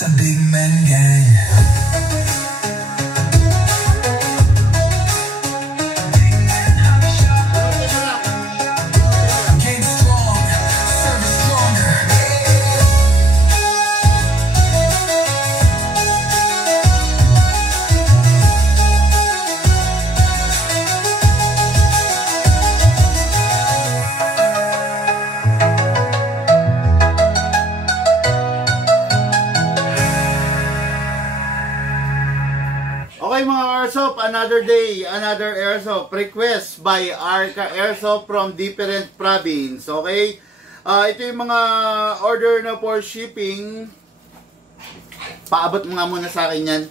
Sa Big Man Gang. Okay mga Airsoft, another day, another Airsoft request by Arca Airsoft from different province. Okay, ito yung mga order na for shipping. Paabot mo nga muna sa akin yan.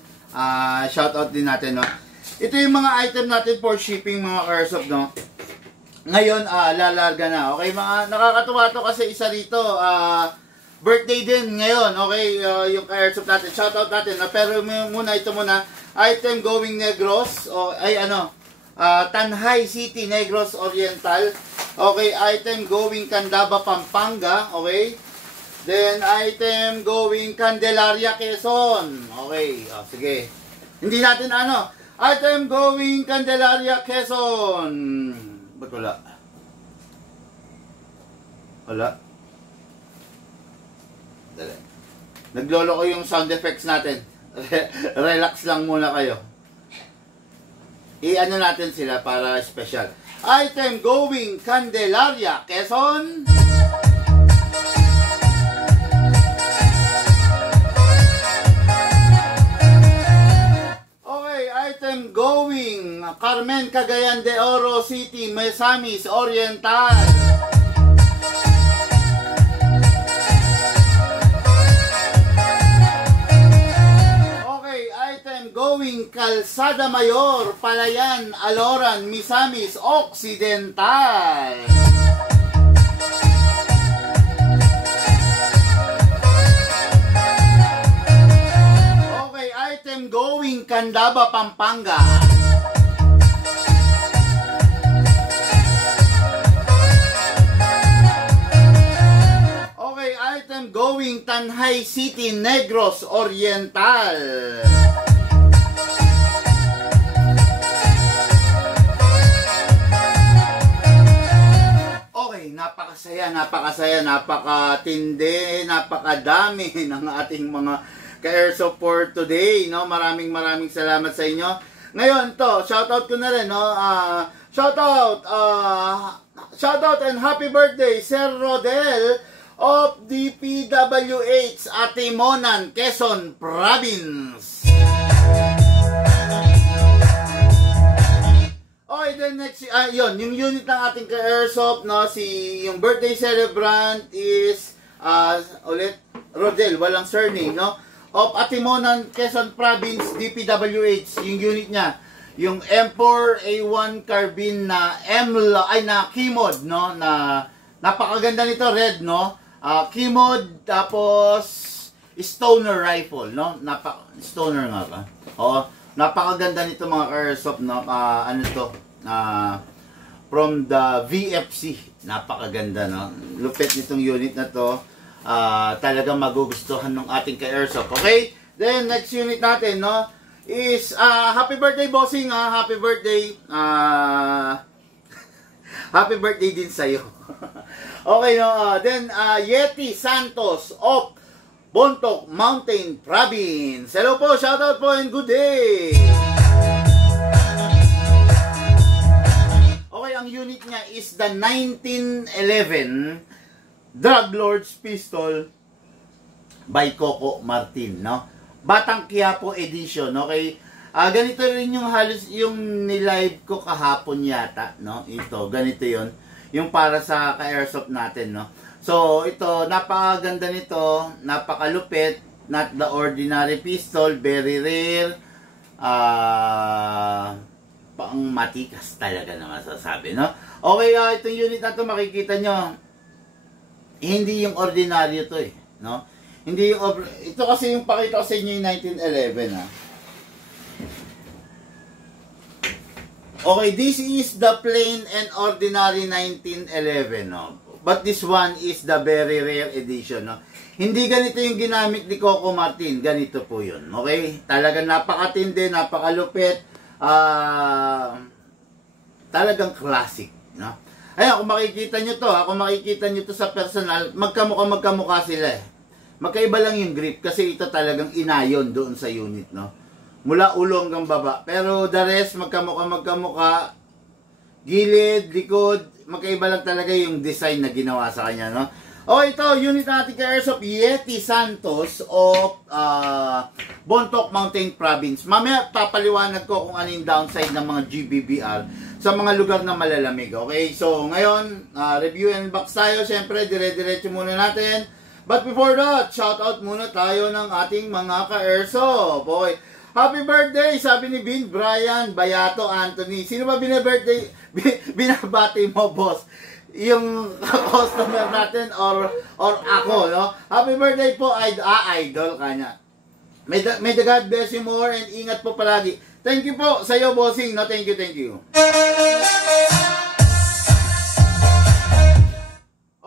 Shoutout din natin, no? Ito yung mga item natin for shipping mga Airsoft, no? Ngayon, lalarga na. Okay, mga nakakatuwa to kasi isa rito, birthday din ngayon. Okay, yung Airsoft natin, shoutout natin. Pero muna, ito muna. Item going Negros o Tanhay City, Negros Oriental. Okay, item going Candaba, Pampanga. Okay. Then item going Candelaria, Quezon. Okay, sige. Hindi natin item going Candelaria, Quezon. Ba't wala? Wala. Dali. Naglolo ko yung sound effects natin. Relax lang muna kayo. I-ano natin sila para special. Item going Candelaria, Quezon. Okay, item going Carmen, Cagayan de Oro City, Misamis Oriental. Going Calzada Mayor, Palayan, Aloran, Misamis Occidental. Okay, item going Candaba, Pampanga. Okay, item going Tanhay City, Negros Oriental. Napakasaya, napakatindi, napakadami ng ating mga ka-Airsoft for today, no? Maraming salamat sa inyo. Ngayon to, shoutout ko na rin, no? Shoutout and happy birthday Sir Rodel of DPWH Atimonan, Quezon Province. Okay, then next, yun, yung unit ng ating ka-Airsoft, no, yung birthday celebrant is, ulit, Rodel, walang surname, no, of Atimonan, Quezon Province, DPWH, yung unit niya, yung M4 A1 carbine na na Keymod, no, na, napakaganda nito, red, no, Keymod, tapos, stoner rifle, no, stoner nga ba, napakaganda nito mga Airsoft, no, from the VFC, napakaganda, no, lupit nitong unit na to, talagang magugustuhan ng ating ka-Airsoft. Okay, then next unit natin, no, is, happy birthday bossing, happy birthday, happy birthday din sa'yo. Okay, no, then, Yeti Santos of Bontoc Mountain Province. Hello po, shoutout po and good day. Okay, ang unit niya is the 1911 Drug Lord's Pistol by Coco Martin, no? Batang Quiapo edition, okay? Ganito rin yung halos yung nilive ko kahapon yata, no? Ito, ganito 'yon. Yung para sa ka-Airsoft natin, no? So, ito, napakaganda nito, napakalupit, not the ordinary pistol, very rare, pang matikas talaga na masasabi, no? Okay, itong unit na ito, makikita nyo, hindi yung ordinaryo to eh, no? Hindi yung, ito kasi yung pakita ko sa inyo yung 1911, Okay, this is the plain and ordinary 1911, no? but this one is the very rare edition, no? Hindi ganito yung ginamit ni Coco Martin, ganito po yun, okay? Talagang napakatindi, napakalupit, talagang classic, no? Ayan, kung makikita nyo to sa personal, magkamukha sila eh. Magkaiba lang yung grip kasi ito talagang inayon doon sa unit, no? Mula ulo hanggang baba. Pero the rest, magkamukha, gilid, likod, magkaiba lang talaga yung design na ginawa sa kanya, no? O ito, unit natin kay Airsoft Yeti Santos of Bontoc Mountain Province. Mamaya papaliwanag ko kung ano yung downside ng mga GBBR sa mga lugar na malalamig. Okay, so ngayon, review and box tayo. Siyempre, dire-diretso muna natin. But before that, shout out muna tayo ng ating mga ka-Airsoft. Okay, happy birthday, sabi ni Vin Brian Bayato Anthony. Sino ba binabati mo, boss? Yung customer natin or ako, no? Happy birthday po, idol kanya. May the God bless you more and ingat po palagi. Thank you po sa iyo, bossing, no? Thank you.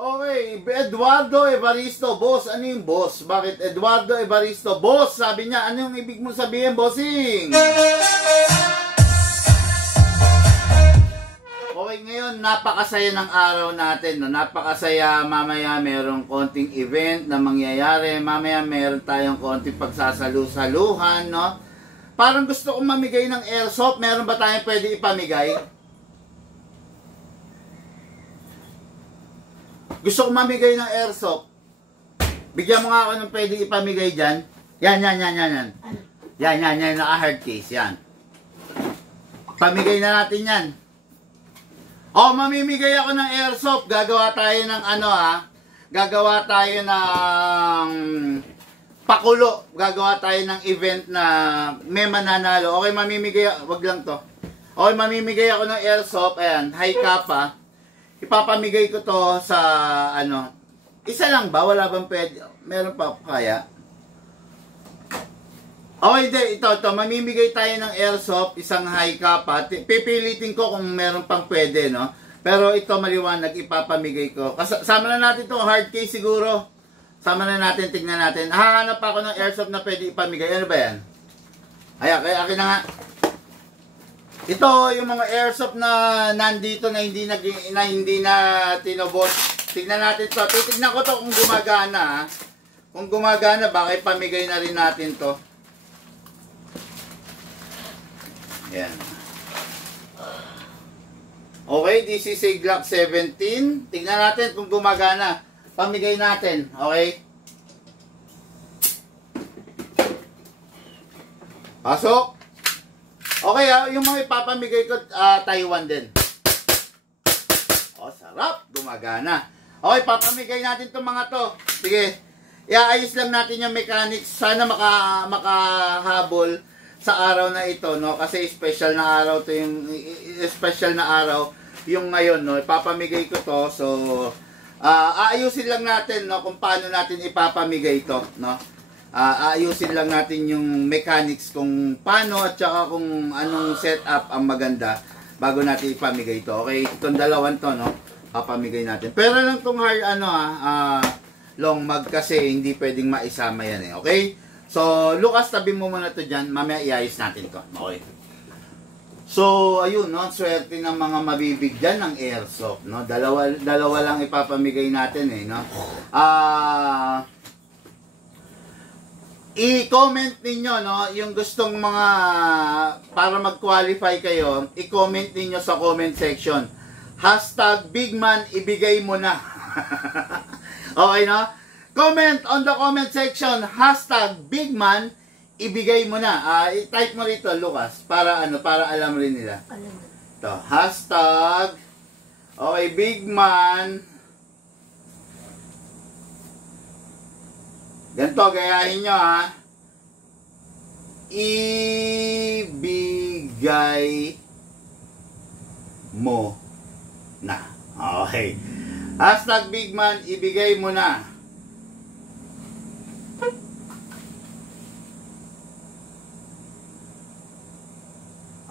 Okay, Eduardo Evaristo, boss, ano yung boss? Bakit Eduardo Evaristo, boss? Sabi niya, ano yung ibig mo sabihin, bossing? Okay, ngayon, napakasaya ng araw natin, no? Napakasaya, mamaya merong konting event na mangyayari, mamaya meron tayong konting pagsasalu-saluhan, no? Parang gusto kong mamigay ng airsoft, meron ba tayong pwede ipamigay? Gusto kong mamigay ng airsoft. Bigyan mo nga ako ng pwede ipamigay dyan. Yan. Yan, naka-hard case, yan. Pamigay na natin yan. O, mamimigay ako ng airsoft. Gagawa tayo ng gagawa tayo ng pakulo. Gagawa tayo ng event na may mananalo. Okay, mamimigay, wag lang to. Okay, mamimigay ako ng airsoft. Ayan, high kappa. Ipapamigay ko to sa, isa lang ba? Wala bang pwede? Meron pa kaya? Okay, ito. Mamimigay tayo ng airsoft, isang high kappa. Pipilitin ko kung meron pang pwede, no? Pero ito maliwanag, ipapamigay ko. Sama na natin itong hard case siguro. Sama na natin, tignan natin. Hahanap ako ng airsoft na pwede ipamigay. Ano ba yan? Akin na nga. Ito, yung mga airsoft na nandito na hindi na tinobot. Tignan natin to. Titignan ko to kung gumagana. Kung gumagana, baka ipamigay na rin natin to. Yan. Okay, this is a Glock 17. Tignan natin kung gumagana. Pamigay natin, okay? Pasok. Okay, yung mga ipapamigay ko, Taiwan din. O, sarap. Gumagana. Okay, papamigay natin itong mga to. Sige. Iayos lang natin yung mechanics. Sana makahabol sa araw na ito, no? Kasi special na araw to yung special na araw yung ngayon, no? Ipapamigay ko to. So, aayusin lang natin, no, kung paano natin ipapamigay ito, no? Aayusin lang natin yung mechanics kung paano at saka kung anong setup ang maganda bago natin ipamigay ito. Okay, itong dalawan to, no? Papamigay natin. Pero lang tong hard long mag kasi hindi pwedeng maisama yan eh. Okay? So, Lucas, tabi mo muna to dyan. Mamaya iayos natin to. Okay. So, ayun, no? Swerte ng mga mabibigyan ng airsoft, no? Dalawa lang ipapamigay natin, eh, no? I-comment ninyo, no? Yung gustong mga, para mag-qualify kayo, i-comment ninyo sa comment section. #BigMan, ibigay mo na. Okay, no? Comment on the comment section, #BigMan, ibigay mo na. I-type mo rito, Lucas, para para alam rin nila. Ito, hashtag, okay, BigMan. Ganito, gayahin nyo, ibigay mo na. Okay. #BigMan, ibigay mo na.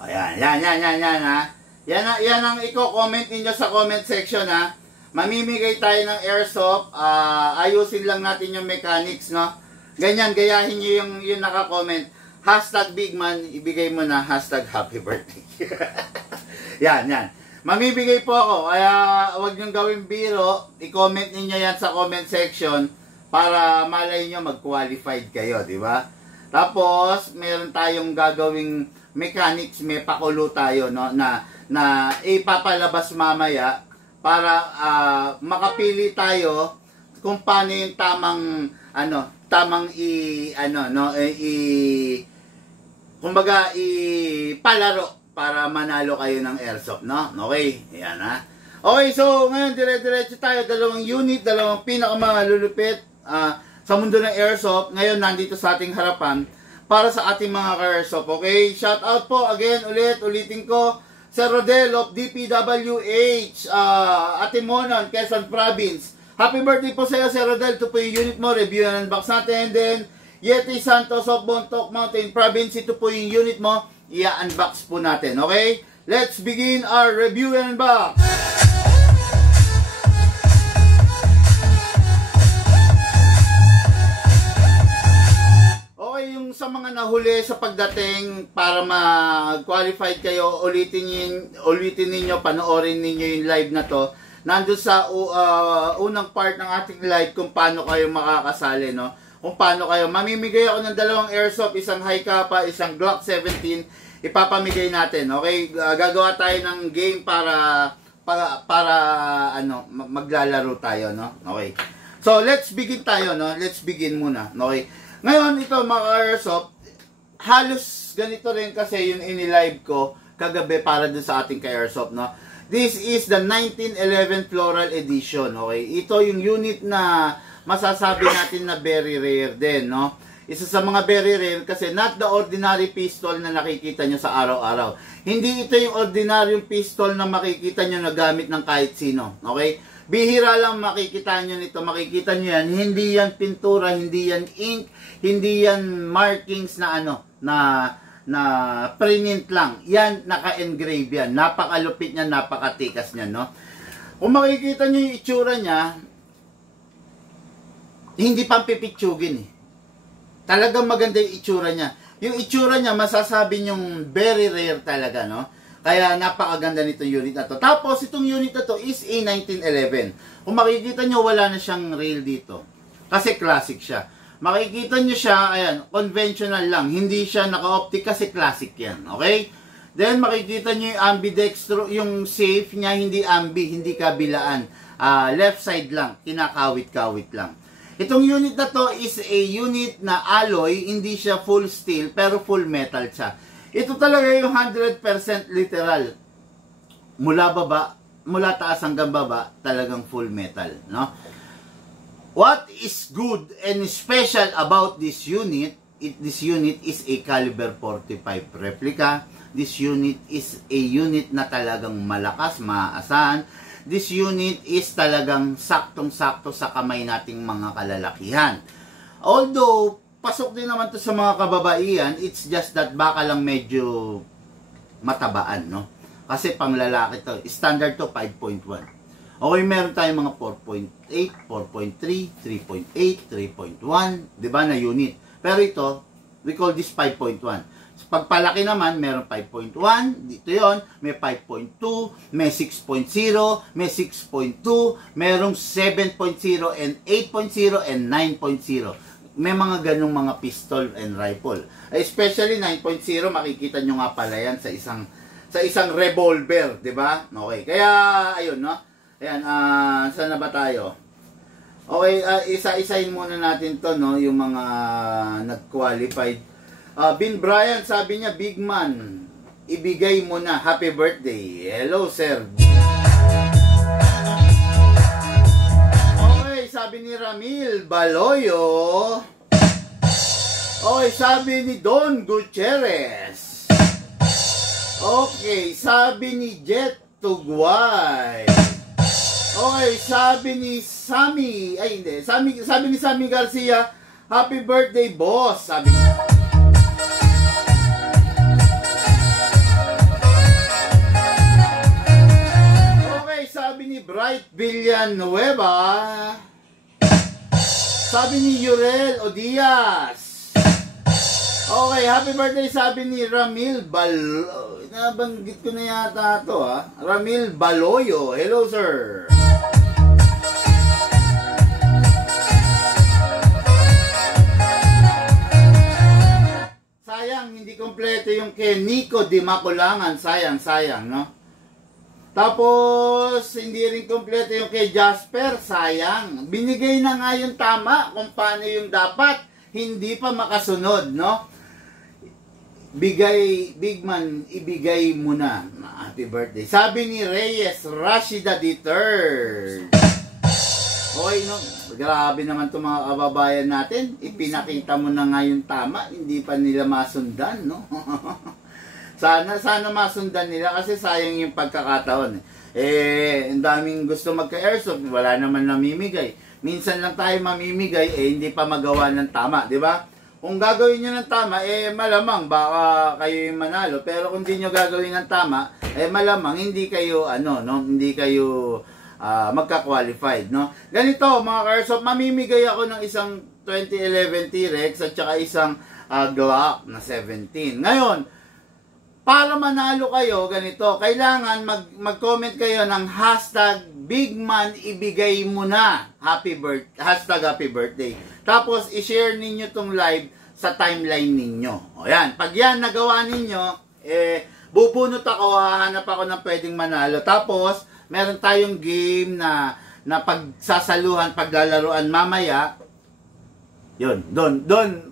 Ayan, yan ha. Yan ang i-comment ninyo sa comment section ha. mamimigay tayo ng airsoft. Ayusin lang natin yung mechanics, no? Ganyan, gayahin nyo yung naka-comment. Hashtag Bigman, ibigay mo na hashtag happy birthday. Yan. Mamibigay po ako, kaya huwag nyo gawin biro. I-comment ninyo yan sa comment section para malay nyo mag-qualified kayo, di ba? Tapos, meron tayong gagawing mechanics, may pakulo tayo, no, na ipapalabas mamaya para makapili tayo kung paano yung kumbaga ipalaro para manalo kayo ng airsoft, no? Okay, ayan ha. Okay, so ngayon dire-diretso tayo, dalawang unit, dalawang pinakamalulupit sa mundo ng airsoft, ngayon nandito sa ating harapan para sa ating mga ka-airsoft, okay? Shout out po again, ulitin ko, Sir Rodel of DPWH, Atimonan, Quezon Province. Happy birthday po sa iyo, Sir Rodel. Ito po yung unit mo, review and unbox natin. And then, Yeti Santos of Bontoc Mountain Province, ito po yung unit mo, i-unbox po natin, okay? Let's begin our review and unbox. Yung sa mga nahuli sa pagdating para mag-qualified kayo, ulitin ninyo, panoorin ninyo yung live na to. Nandun sa unang part ng ating live kung paano kayo makakasali, no? Kung paano kayo. Mamimigay ako ng dalawang airsoft, isang high kappa, isang Glock 17. Ipapamigay natin, okay? Gagawa tayo ng game para maglalaro tayo, no? Okay. So, let's begin tayo, no? Let's begin muna, okay? Ngayon, ito mga airsoft, halos ganito rin kasi yung ini-live ko kagabi para dun sa ating ka-airsoft, no? This is the 1911 Floral Edition, okay? Ito yung unit na masasabi natin na very rare din, no? Isa sa mga very rare kasi not the ordinary pistol na nakikita nyo sa araw-araw. Hindi ito yung ordinaryong pistol na makikita nyo na gamit ng kahit sino, okay? Bihira lang makikita nyo nito, makikita nyo yan, hindi yan pintura, hindi yan ink, hindi yan markings na na print lang. Yan, naka-engrave yan. Napakalupit niya, napakatikas niya, no? Kung makikita nyo yung itsura niya, hindi pampipitsugin eh. Talagang maganda yung itsura niya. Yung itsura niya, masasabi nyong very rare talaga, no? Kaya napakaganda nitong unit na to. Tapos itong unit na to is a 1911. Kung makikita nyo, wala na siyang rail dito. Kasi classic siya. Makikita nyo siya, ayan, conventional lang. Hindi siya naka-optic kasi classic yan. Okay? Then makikita nyo yung ambidextro, yung safe niya, hindi ambi, hindi kabilaan. Left side lang, kinakawit-kawit lang. Itong unit na to is a unit na alloy, hindi siya full steel, pero full metal siya. Ito talaga yung 100% literal. Mula taas hanggang baba, talagang full metal, no? What is good and special about this unit? This unit is a caliber 45 replica. This unit is a unit na talagang malakas, maaasahan. This unit is talagang saktong-sakto sa kamay nating mga kalalakihan. Although pasok din naman to sa mga kababaihan, it's just that baka lang medyo matabaan, no? Kasi pang lalaki to, standard to 5.1. Okay, meron tayong mga 4.8, 4.3, 3.8, 3.1, di ba, na unit. Pero ito, we call this 5.1. So, pagpalaki naman, meron 5.1, dito yon, may 5.2, may 6.0, may 6.2, merong 7.0 and 8.0 and 9.0. May mga ganung mga pistol and rifle. Especially 9.0, makikita nyo nga pala yan sa isang revolver, 'di ba? Okay. Kaya ayun, no. Ayan, saan na ba tayo? Okay, isa-isahin muna natin 'to, no, yung mga nag-qualified. Bin Bryant, sabi niya, Big Man, ibigay mo na, happy birthday. Hello, sir. Sabi ni Ramil Baloyo. Okay, sabi ni Don Gutierrez. Okay, sabi ni Jet Tugway. Okay, sabi ni Sammy, sabi ni Sammy Garcia, happy birthday, boss. Sabi niya. Okay, sabi ni Bright White Villanueva. Sabi ni Yurel Odias. Okay, happy birthday sabi ni Ramil nabanggit ko na yata ito Ramil Baloyo. Hello sir. Sayang, hindi kompleto yung kay Nico Di Maculangan. Sayang, no? Tapos, hindi rin kompleto yung kay Jasper. Sayang. Binigay na nga yung tama kung paano yung dapat. Hindi pa makasunod, no? Big man, ibigay mo na. Happy birthday. Sabi ni Reyes, Rashida III. Okay, no? Grabe naman itong mga kababayan natin. Ipinakita mo na nga yung tama. Hindi pa nila masundan, no? sana masundan nila kasi sayang yung pagkakataon. Ang daming gusto magka-airsoft. Wala naman namimigay. Minsan lang tayo mamimigay, hindi pa magawa ng tama, di ba? Kung gagawin nyo ng tama, malamang baka kayo yung manalo. Pero kung di nyo gagawin ng tama, malamang hindi kayo, hindi kayo magka-qualified, no? Ganito, mga ka-airsoft, mamimigay ako ng isang 2011 T-Rex at saka isang Glock na 17. Ngayon, para manalo kayo, ganito, kailangan mag-comment kayo ng hashtag #BigmanIbigay mo na hashtag happy birthday. Tapos, i-share ninyo tong live sa timeline ninyo. O yan, pag yan nagawa ninyo, bubunot ako, hahanap ako ng pwedeng manalo. Tapos, meron tayong game na pagsasaluhan, paglalaruan mamaya. Yun, doon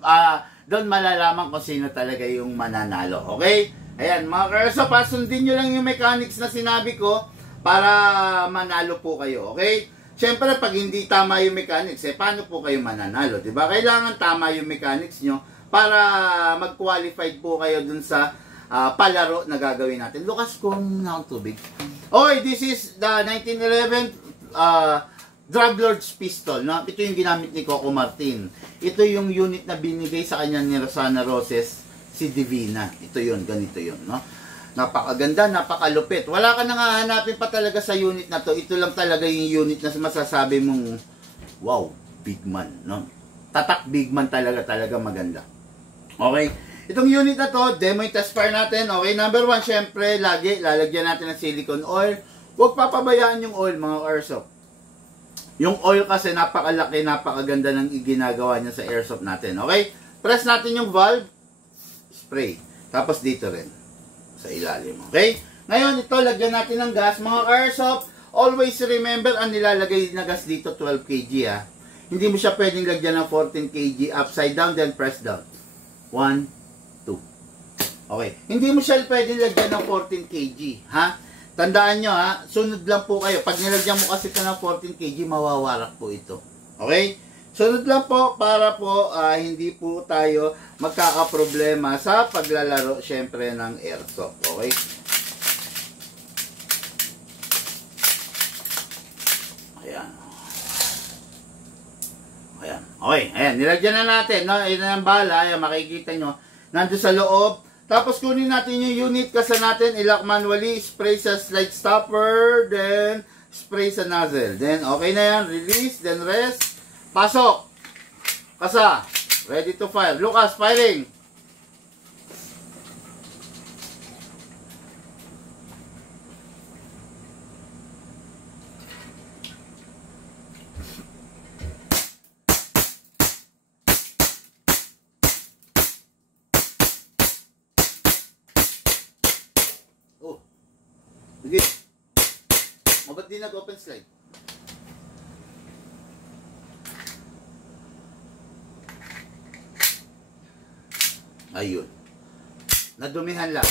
malalaman kung sino talaga yung mananalo. Okay? Ayan, mga ka-airsoft, sundin nyo lang yung mechanics na sinabi ko para manalo po kayo. Okay? Siyempre, pag hindi tama yung mechanics, paano po kayo mananalo? Diba? Kailangan tama yung mechanics nyo para mag-qualified po kayo dun sa palaro na gagawin natin. Lucas, kung na tubig. Okay, this is the 1911 Drug Lord's Pistol. No? Ito yung ginamit ni Coco Martin. Ito yung unit na binigay sa kanya ni Rosana Roses, si Divina. Ito yun, ganito yun. No? Napakaganda, napakalupit. Wala ka nang hahanapin pa talaga sa unit na to. Ito lang talaga yung unit na masasabi mong, wow, big man. No? Tatak big man talaga maganda. Okay? Itong unit na to, demo yung test fire natin. Okay, number 1, syempre, lagi lalagyan natin ng silicone oil. Huwag papabayaan yung oil, mga airsoft. Yung oil kasi napakalaki, napakaganda ng ginagawa niya sa airsoft natin. Okay? Press natin yung valve, spray. Tapos dito rin, sa ilalim. Okay? Ngayon, ito, lagyan natin ng gas. Mga airsoft, always remember, ang nilalagay na gas dito, 12 kg, Hindi mo siya pwedeng lagyan ng 14 kg, upside down, then press down. 1, 2. Okay. Hindi mo siya pwedeng lagyan ng 14 kg, Tandaan nyo, sunod lang po kayo. Pag nilagyan mo kasi ito ng 14 kg, mawawarak po ito. Okay? Sunod lang po para po hindi po tayo magkakaproblema sa paglalaro syempre ng airsoft. Okay? Ayan. Ayan. Okay. Ayan. Nilagyan na natin. No? Ayan na ang bala. Ayan, makikita nyo. Nandun sa loob. Tapos kunin natin yung unit kasa natin. Ilock manually. Spray sa slide stopper. Then, spray sa nozzle. Then, okay na yan. Release. Then, rest. Pasok. Kasa. Ready to fire. Lucas, firing. Oh. Sige. O, ba't di nag-open slide? Ayun. Nadumihan lang.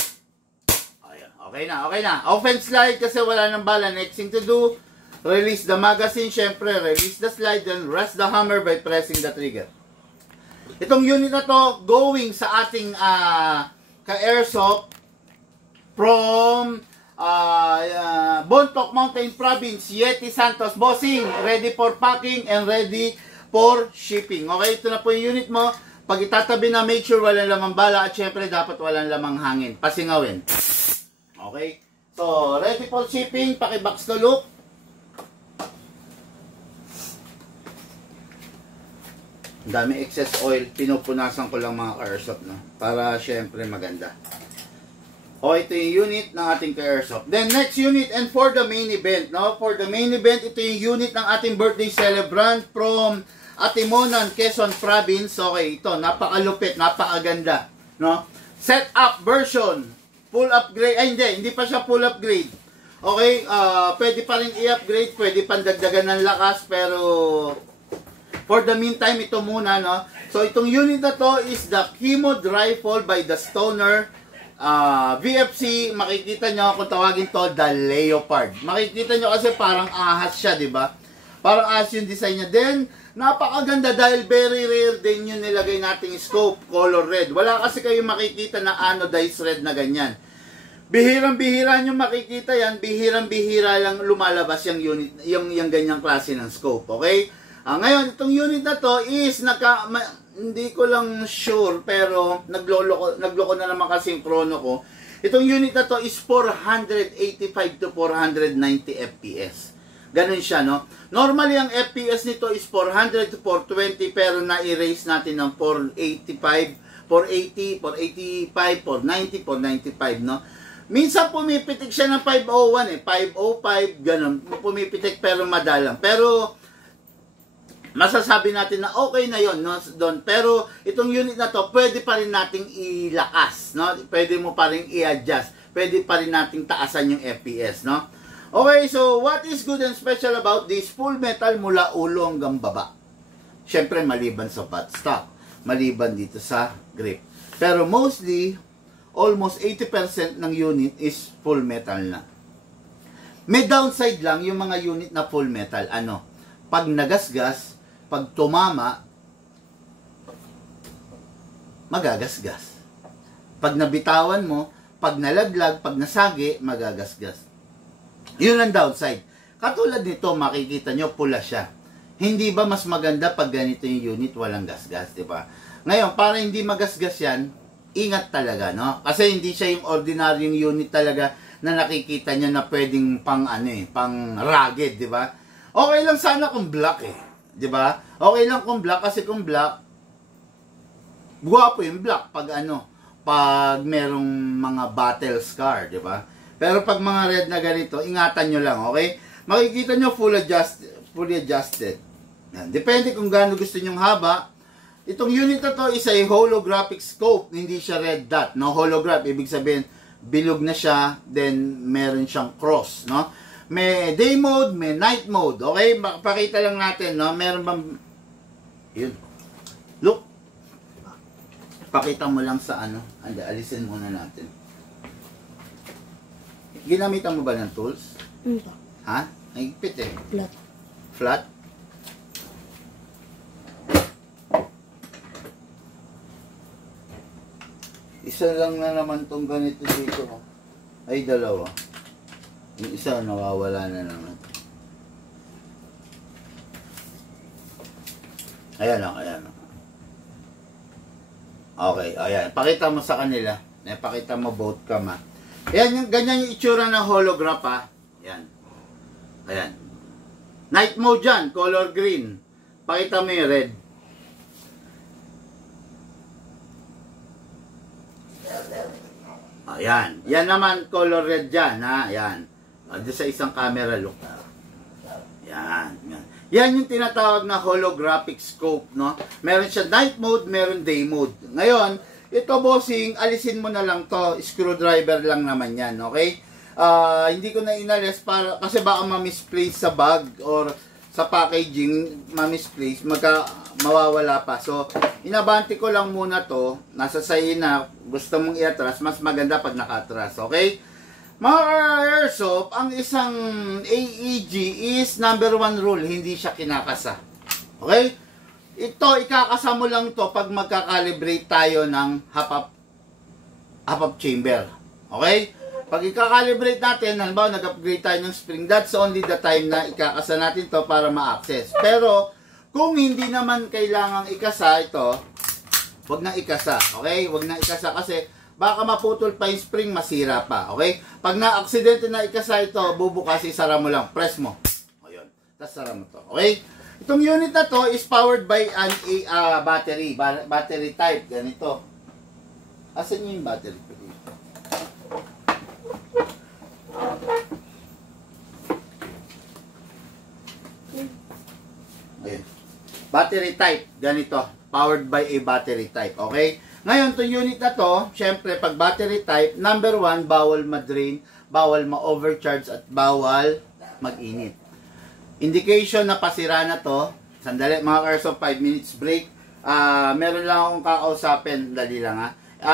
Ayan. Okay na, okay na. Open slide kasi wala nang bala. Next thing to do, release the magazine. Syempre, release the slide, then rest the hammer by pressing the trigger. Itong unit na to, going sa ating ka-airsoft from Bontoc Mountain Province, Yeti Santos. Bossing, ready for packing and ready for shipping. Okay, ito na po yung unit mo. Pag itatabi na, make sure walang lamang bala at syempre dapat walang lamang hangin. Pasingawin. Okay? So, ready for shipping. Pakibox to loop. Ang dami excess oil, pinupunasan ko lang mga ka-airsoft, no? Para syempre maganda. O, ito yung unit ng ating ka-airsoft. Then, next unit, and for the main event, no? For the main event, ito yung unit ng ating birthday celebrant from Atimonan, Quezon Province. Okay, ito, napakalupit, napakaganda, no? Setup version, full upgrade, ay hindi pa siya full upgrade. Okay, pwede pa rin i-upgrade, pwede pandagdagan ng lakas, pero for the meantime, ito muna, no? So, itong unit na to is the Chemo Rifle by the Stoner VFC. Makikita nyo kung tawagin to, the Leopard. Makikita nyo kasi parang ahas siya, di ba? Parang ahas yung design niya. Then, napakaganda dahil very rare din yung nilagay nating scope, color red. Wala kasi kayo makikita na anodized red na ganyan. Bihirang-bihira nyo makikita yan, bihirang-bihira lang lumalabas yung unit, yung ganyang klase ng scope, okay? Ngayon, itong unit na to is hindi ko lang sure, pero nagloko na naman kasi yung chrono ko. Itong unit na to is 485 to 490 FPS. Ganun siya, no? Normally, ang FPS nito is 400 to 420, pero na-erase natin ng 485, 480, 485, 490, 495, no? Minsan pumipitik siya ng 501 505, ganun. Pumipitik pero madalang. Pero masasabi natin na okay na yon, no, doon. Pero itong unit na to, pwede pa rin nating ilakas, no? Pwede mo pa rin i-adjust. Pwede pa rin nating taasan yung FPS, no? Okay, so what is good and special about this? Full metal mula ulo hanggang baba. Siyempre maliban sa buttstock, maliban dito sa grip. Pero mostly almost 80% ng unit is full metal na. May downside lang yung mga unit na full metal. Ano? Pag nagasgas, pag tumama, magagasgas. Pag nabitawan mo, pag nalaglag, pag nasagi, magagasgas. Yun ang downside. Katulad nito, makikita nyo, pula siya. Hindi ba mas maganda pag ganito yung unit, walang gasgas, di ba? Ngayon, para hindi magasgas yan, ingat talaga, no? Kasi hindi siya yung ordinaryong unit talaga na nakikita nyo na pwedeng pang pang rugged, di ba? Okay lang sana kung black di ba? Okay lang kung black kasi kung black, guwapo yung black pag pag merong mga battle scar, di ba? Pero pag mga red na ganito, ingatan nyo lang, okay? Makikita nyo fully adjusted. Yan. Depende kung gaano gusto nyong haba. Itong unit na to is a holographic scope, hindi siya red dot, no? Holograph, ibig sabihin, bilog na siya, then meron siyang cross, no? May day mode, may night mode, okay? Pakita lang natin, no? Meron bang, yun, look, pakita mo lang sa alisin muna natin. Ginamitan mo ba ng tools? Hindi. Ha? Nagpit Flat. Flat? Isa lang na naman tong ganito dito. Ay, dalawa. Yung isa nawawala na naman. Ayan lang, ayan lang. Okay, ayan. Pakita mo sa kanila. Pakita mo both cam, ha. Ayan, ganyan yung itsura ng holograph, ha. Ayan. Ayan. Night mode dyan, color green. Pakita mo yung red. Ayan. Yan naman, color red dyan, ha. Ayan. Doon sa isang camera, look. Ayan. Yan. Yan yung tinatawag na holographic scope, no? Meron siya night mode, meron day mode. Ngayon, ito, bossing, alisin mo na lang to. Screwdriver lang naman yan, okay? Hindi ko na inalis para, kasi baka ma-misplace sa bag or sa packaging, ma-misplace, mawawala pa. So, inabante ko lang muna to. Nasa sayo na, gusto mong iatras, mas maganda pag naka-atras, okay? Mga airsoft, ang isang AEG is number 1 rule, hindi siya kinakasa. Okay? Ito, ikakasa mo lang to pag magkakalibrate tayo ng half-up chamber. Okay? Pag ikakalibrate natin, halimbawa nag-upgrade tayo ng spring, that's only the time na ikakasa natin to para ma-access. Pero, kung hindi naman kailangang ikasa ito, wag na ikasa. Okay? Wag na ikasa kasi baka maputol pa yung spring, masira pa. Okay? Pag na-aksidente na ikasa ito, bubukas, isara mo lang. Press mo. O yun. Tapos sara mo to. Okay? Itong unit na to is powered by an battery. Battery type. Ganito. Asan yung battery? Ayan. Battery type. Ganito. Powered by a battery type. Okay? Ngayon, itong unit na to, syempre, pag battery type, number 1, bawal ma-drain, bawal ma-overcharge, at bawal mag-init. Indication na pasira na to. Sandali, mga cars of 5 minutes break. Meron lang akong kakausapin. Dali lang ha.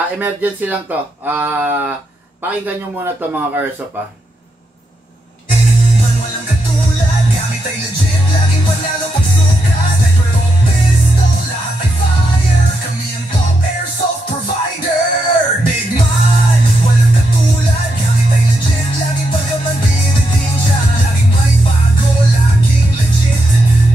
Emergency lang to. Pakinggan nyo muna to mga cars of ha. Walang katulad, gamit ay legit, laging panalo pag sukat. Sniper o pistol, lahat ay fire. Kami ang top airsoft provider. Big man, walang katulad, gamit ay legit, laging pagkaman binitin siya. Laging may bago, laging legit.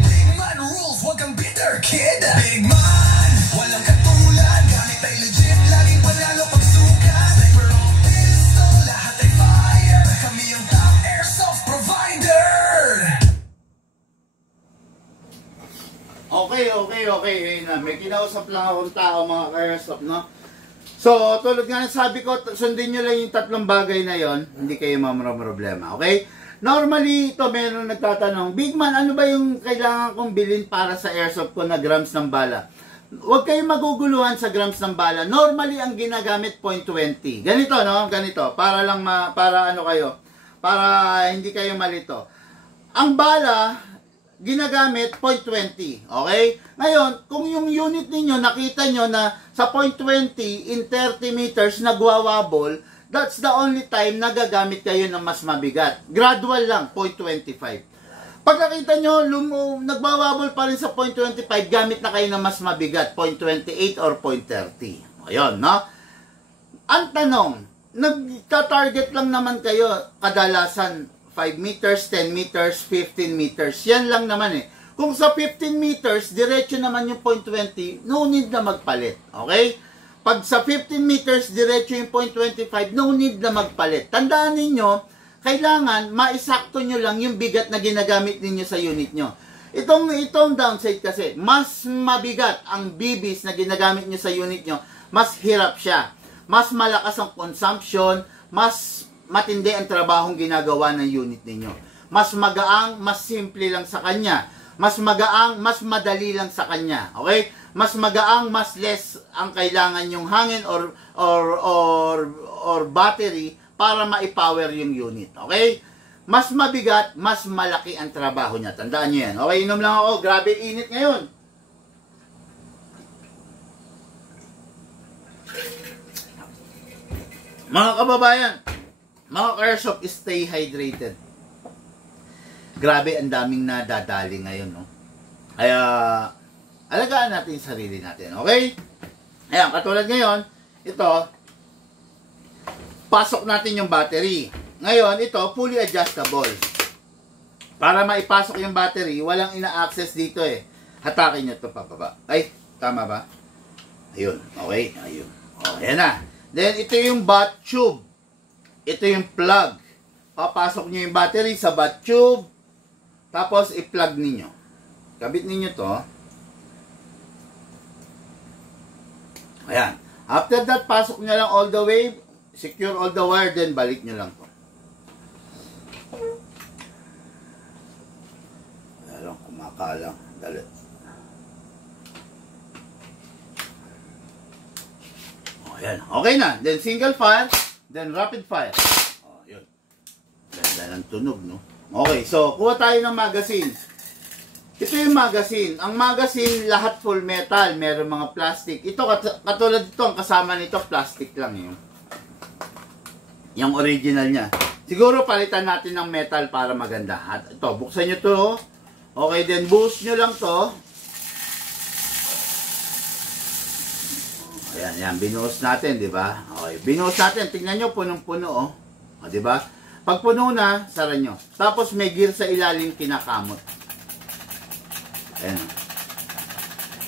Big man rules, wag kang bitter kid. Big man, walang katulad, gamit ay legit, laging panalo pag sukat. Sniper o pistol, lahat ay fire. Kami ang top airsoft provider. Okay. Ayun na. May kinausap lang akong tao mga ka-airsoft, no? So, tulad nga ng sabi ko, sundin nyo lang yung tatlong bagay na yon, hindi kayo problema, okay? Normally, ito meron nagtatanong, Big Man, ano ba yung kailangan kong bilhin para sa airsoft ko na grams ng bala? Huwag kayong maguguluhan sa grams ng bala. Normally, ang ginagamit, 0.20. Ganito, no? Ganito. Para lang, para ano kayo, para hindi kayo malito. Ang bala, ginagamit 0.20. Okay? Ngayon, kung yung unit ninyo, nakita nyo na sa 0.20 in 30 meters nagwawabol, that's the only time na gagamit kayo ng mas mabigat. Gradual lang, 0.25. Pag nakita nyo, nagwawabol pa rin sa 0.25, gamit na kayo ng mas mabigat, 0.28 or 0.30. Ayun, no? Ang tanong, nagta-target lang naman kayo kadalasan 5 meters, 10 meters, 15 meters. Yan lang naman eh. Kung sa 15 meters, diretso naman yung 0.20, no need na magpalit. Okay? Pag sa 15 meters, diretso yung 0.25, no need na magpalit. Tandaan ninyo, kailangan maisakto nyo lang yung bigat na ginagamit ninyo sa unit nyo. Itong downside kasi, mas mabigat ang BBs na ginagamit nyo sa unit nyo, mas hirap siya. Mas malakas ang consumption, mas matindi ang trabahong ginagawa ng unit ninyo. Mas magaang, mas simple lang sa kanya. Mas magaang, mas madali lang sa kanya. Okay? Mas magaang, mas less ang kailangan yung hangin or battery para ma-power yung unit. Okay? Mas mabigat, mas malaki ang trabaho niya. Tandaan niyo yan. Okay, inom lang ako. Grabe init ngayon. Mga kababayan, mga airsoft, stay hydrated. Grabe, ang daming nadadali ngayon, no? Kaya, alagaan natin yung sarili natin, okay? Ayan, katulad ngayon, ito, pasok natin yung battery. Ngayon, ito, fully adjustable. Para maipasok yung battery, walang ina-access dito eh. Hatakin nyo ito pababa. Ay, tama ba? Ayun, okay, ayun. Okay, yan na. Then, ito yung bat tube. Ito yung plug. Papasok nyo yung battery sa bat tube. Tapos, i-plug ninyo. Kabit ninyo to. Ayan. After that, pasok nyo lang all the way. Secure all the wire. Then, balik nyo lang to. Ayan, kumakalang. Dali. Ayan. Okay na. Then, single fire. Then, rapid fire. Oh, yun. Ganda ng tunog, no? Okay, so, kuha tayo ng magazine. Ito yung magazine. Ang magazine, lahat full metal. Meron mga plastic. Ito, katulad ito, ang kasama nito, plastic lang yun. Yung original niya. Siguro, palitan natin ng metal para maganda. At ito, buksan nyo to. Okay, then, boost nyo lang to. Ayan, yan, binuhos natin, di ba? Okay, binuhos natin, tingnan nyo, punong-puno, oh. O, di ba? Pag puno na, sara nyo. Tapos may gear sa ilalim, kinakamot. Ayan.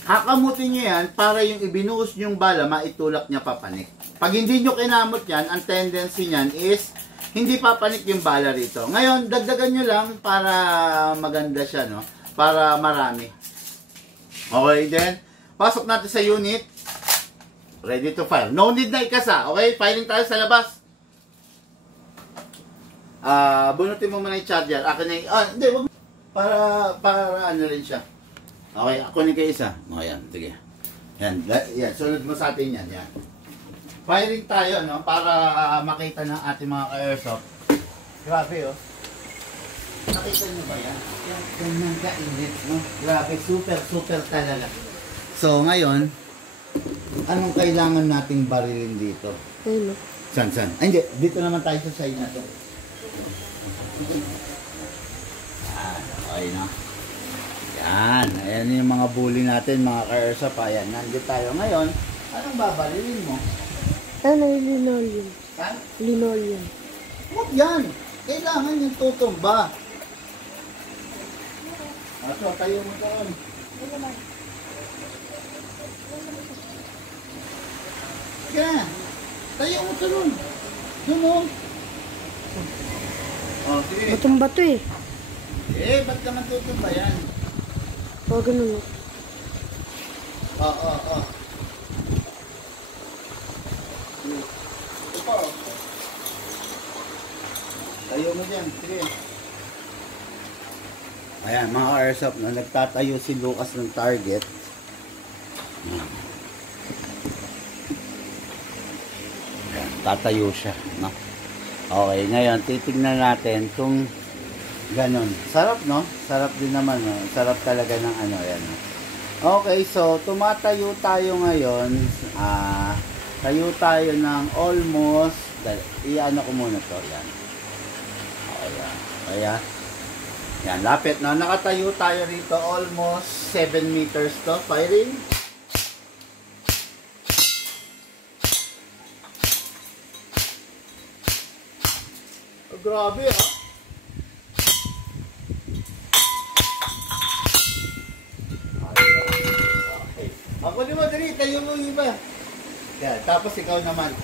Hakamutin nyo yan para yung ibinuhos nyong bala, maitulak niya papanik. Pag hindi nyo kinamot yan, ang tendency nyan is, hindi papanik yung bala rito. Ngayon, dagdagan nyo lang para maganda siya, no? para marami. Okay, then pasok natin sa unit. Ready to fire. No need na ikasa. Okay, firing tayo sa labas. Bunutin mo muna yung charger. Akin na yung... hindi, wag. Para ano rin siya. Okay, ako na kayo isa. Okay, yan. Sige. Yan, sunod mo sa atin yan. Yan. Firing tayo, no? Para makita ng ating mga ka-airsoft. Grabe, oh. Nakita nyo ba yan? Yan, ganyan ka-init, no? Grabe, super talaga. So, ngayon, anong kailangan nating barilin dito? Ayun. San? Ay, hindi. Dito naman tayo sa side na to. Okay na. Yan. Ayan yung mga bully natin, mga ka-airsoft. Ayan, nandito tayo. Ngayon, anong babarilin mo? Ano yung linoleum? Ha? Linoleum. Huwag yan. Kailangan yung tutumba. Ato, tayo mo doon. Yan. Tayo mo doon. Doon mo. Oh, sige. Batong bato eh. Ba't naman tutumba yan? O, ganun. Oo. Ito. Tayo mo dyan. Sige. Ayan, mga airsoft na nagtatayo si Lucas ng target. Ayan, tatayo siya. No? Okay, ngayon titignan natin kung ganon. Sarap, no? Sarap din naman, no? Sarap talaga ng ano, yan. No? Okay, so tumatayo tayo ngayon. Tayo tayo ng almost, i-ano ko muna to, yan. Ayan. Yan, lapit na. Nakatayo tayo rito almost 7 meters to. Firing. Oh, grabe, ha? Okay. Ako naman, dali. Tayo mo yung iba. Yan, tapos ikaw naman.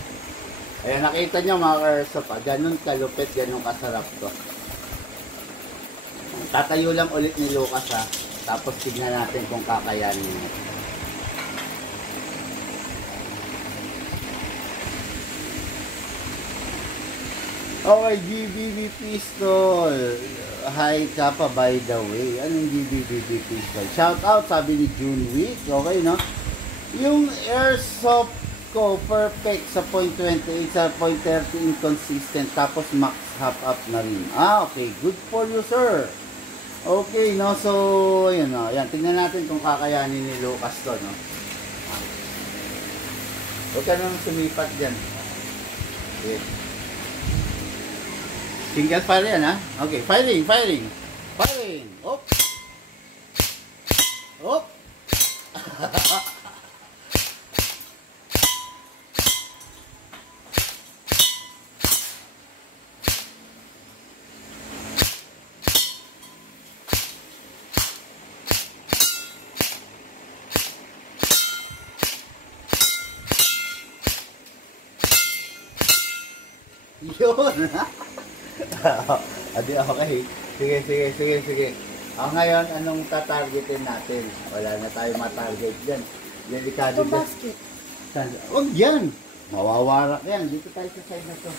Ayan, nakita nyo mga airsoft, ganun kalupit, ganun kasarap to. Tatayo lang ulit ni Lucas, ha. Tapos tignan natin kung kakayanin niya. Okay, GBB pistol. Hi ka pa, by the way. Anong GBB pistol? Shout out, sabi ni Junwick. Okay, no? Yung airsoft ko, perfect sa .28, sa .30 inconsistent. Tapos max half up na rin. Okay. Good for you, sir. Okay, no? So, ayun, no? Ayan, tingnan natin kung kakayanin ni Lucas to, no? Huwag ka nang sumipat dyan. Okay. Single fire yan, ha? Okay, firing. Op! Yun. Adi, okay. Sige. Ngayon, anong tatargetin natin? Wala na tayo matarget dyan. Delikado Ito dyan. basket. Huwag yan. Mawawarak yan. Dito tayo sa side na to.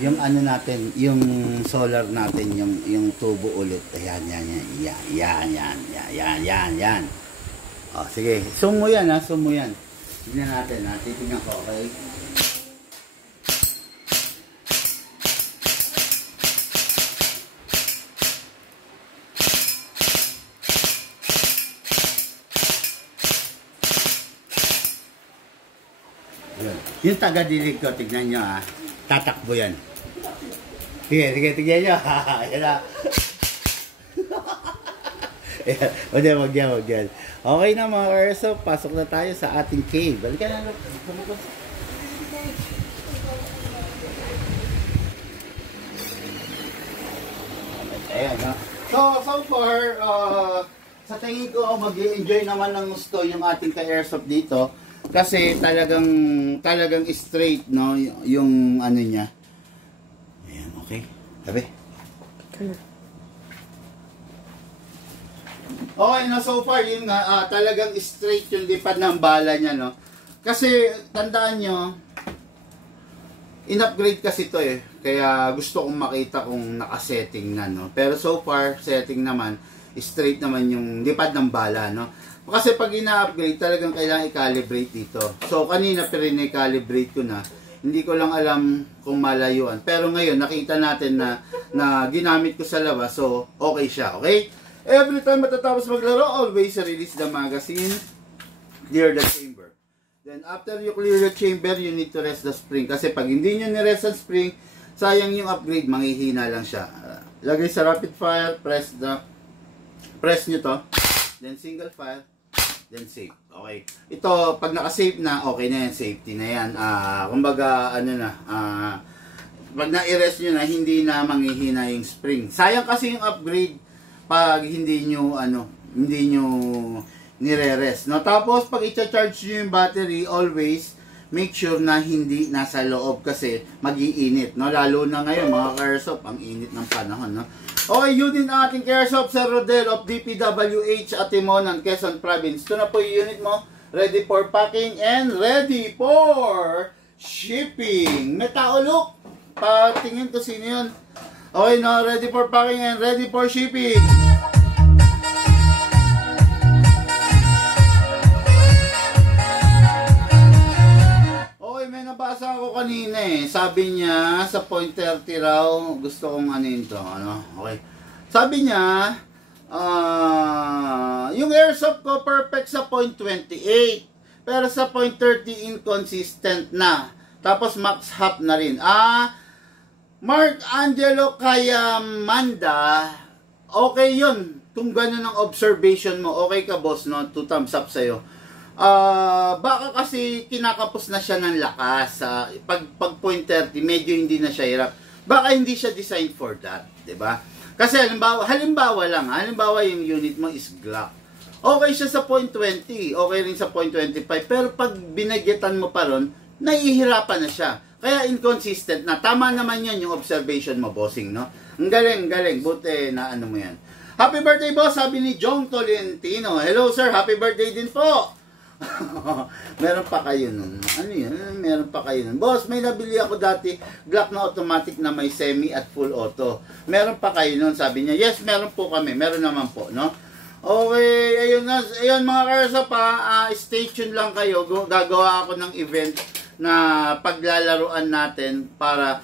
Yung ano natin, yung solar natin, yung tubo ulit. Ayan. Yan. O, sige. Zoom mo yan, ha. Tignan natin, ha. Titignan ko, okay? Yung taga-dilig ko, tignan nyo, ha. Tatakbo yan. Sige, tignan nyo. Ayan na. Wag yan. Okay na mga airsoft, pasok na tayo sa ating cave. Balikan na. Ayan, no? So far, sa tingin ko, mag-i-enjoy naman ng gusto yung ating ka-airsoft dito. Kasi talagang straight, no, yung ano niya. Ayan, okay. Tabi. Ano? Okay na so far, yun nga, talagang straight yung lipad ng bala niya, no? Kasi, tandaan nyo, in-upgrade kasi to eh. Kaya gusto kong makita kung nakasetting na, no? Pero so far, setting naman, straight naman yung lipad ng bala, no? Kasi pag ina-upgrade, talagang kailangan i-calibrate dito. So, kanina pa rin i-calibrate ko na. Hindi ko lang alam kung malayuan. Pero ngayon, nakita natin na ginamit ko sa labas. So, okay siya. Okay? Every time matatapos maglaro, always release the magazine. Clear the chamber. Then, after you clear the chamber, you need to rest the spring. Kasi pag hindi nyo ni-rest ang spring, sayang yung upgrade. Manghihina lang siya. Lagay sa rapid fire. Press nyo to. Then, single fire. Then save. Okay. Ito, pag naka-save na, okay na yan. Safety na yan. Kumbaga, ano na, pag na-erase nyo na, hindi na manghihina yung spring. Sayang kasi yung upgrade pag hindi nyo, hindi nyo nire-rest. No? Tapos, pag i-charge nyo yung battery, always, make sure na hindi nasa loob kasi mag-iinit. No? Lalo na ngayon, mga Airsoft, ang init ng panahon. No? Okay, yun din ang ating Airsoft Sir Rodel of DPWH at Timonan, Quezon Province. Ito na po yung unit mo. Ready for packing and ready for shipping. May tao, look. Patingin to sino yun. Okay, no? Ready for packing and ready for shipping. Okay, may nabasa ako kanina eh. Sabi niya, sa point 30 raw, gusto kong anin to. Okay. Sabi niya, yung airsoft ko perfect sa point 28. Pero sa point 30 inconsistent na. Tapos max half na rin. Mark Angelo Kayamanda, okay yun. Kung gano'n ang observation mo, okay ka boss, no? 2 thumbs up sa'yo. Baka kasi kinakapos na siya ng lakas. Pag point 30, medyo hindi na siya hirap. Baka hindi siya designed for that, 'di ba? Kasi halimbawa lang, halimbawa yung unit mo is Glock. Okay siya sa point 20, okay rin sa point 25, pero pag binagyetan mo pa ron, nahihirapan na siya. Kaya inconsistent na. Tama naman yan yung observation mo, bossing, no? Ang galing. Buti na ano mo yan. Happy birthday, boss, sabi ni Jong Tolentino. Hello, sir. Happy birthday din po. Meron pa kayo nun. Ano yun? Meron pa kayo nun. Boss, may nabili ako dati Glock na automatic na may semi at full auto. Meron pa kayo nun, sabi niya. Yes, meron po kami. Meron naman po, no? Okay, ayun na. Ayun mga karsa pa, stay tuned lang kayo. Gagawa ako ng event na paglalaruan natin para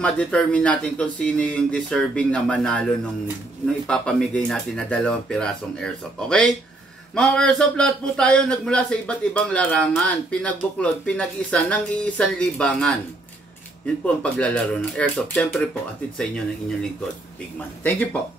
ma-determine natin kung sino yung deserving na manalo nung ipapamigay natin na 2 pirasong airsoft. Okay? Mga airsoft, lahat po tayo nagmula sa iba't ibang larangan, pinagbuklod, pinag-isa ng iisang libangan. Yun po ang paglalaro ng airsoft. Siyempre po, atid sa inyo ng inyong lingkod, Bigman. Thank you po.